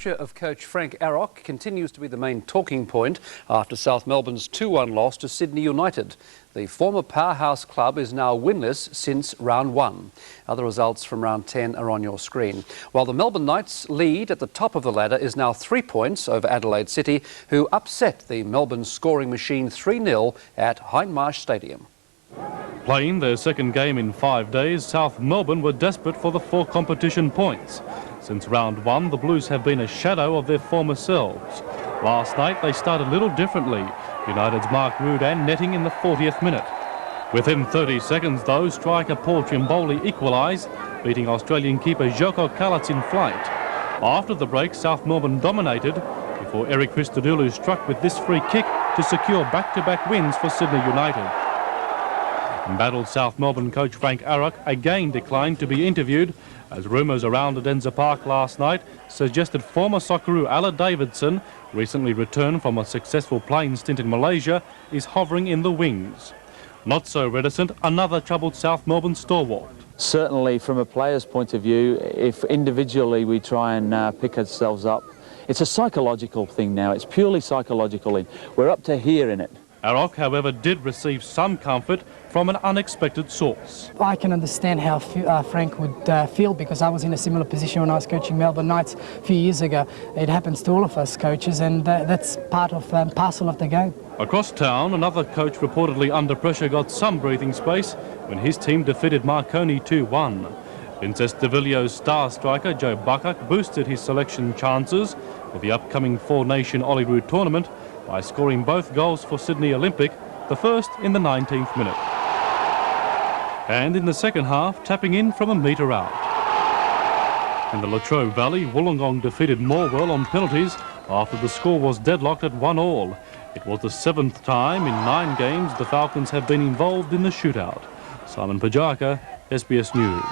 future of coach Frank Arok continues to be the main talking point after South Melbourne's 2-1 loss to Sydney United. The former powerhouse club is now winless since round 1. Other results from round 10 are on your screen. While the Melbourne Knights' lead at the top of the ladder is now 3 points over Adelaide City, who upset the Melbourne scoring machine 3-0 at Hindmarsh Stadium. Playing their second game in 5 days, South Melbourne were desperate for the 4 competition points. Since round 1, the Blues have been a shadow of their former selves. Last night, they started a little differently. United's Mark Rudan netting in the 40th minute. Within 30 seconds, though, striker Paul Trimboli equalised, beating Australian keeper Joko Kalac in flight. After the break, South Melbourne dominated before Hristodoulou struck with this free kick to secure back-to-back wins for Sydney United. Embattled South Melbourne coach Frank Arok again declined to be interviewed as rumours around Adenza Park last night suggested former Socceroo Ala Davidson, recently returned from a successful playing stint in Malaysia, is hovering in the wings. Not so reticent, another troubled South Melbourne stalwart. Certainly from a player's point of view, if individually we try and pick ourselves up, it's a psychological thing now. It's purely psychological. We're up to here in it. Arok, however, did receive some comfort from an unexpected source. I can understand how Frank would feel, because I was in a similar position when I was coaching Melbourne Knights a few years ago. It happens to all of us coaches, and that's part of parcel of the game. Across town, another coach reportedly under pressure got some breathing space when his team defeated Marconi 2-1. Princess de Villiers star striker Joe Buckak boosted his selection chances for the upcoming 4-nation Olyrood tournament by scoring both goals for Sydney Olympic, the first in the 19th minute. And in the second half, tapping in from a metre out. In the Latrobe Valley, Wollongong defeated Morwell on penalties after the score was deadlocked at 1-1. It was the 7th time in 9 games the Falcons have been involved in the shootout. Simon Pajaka, SBS News.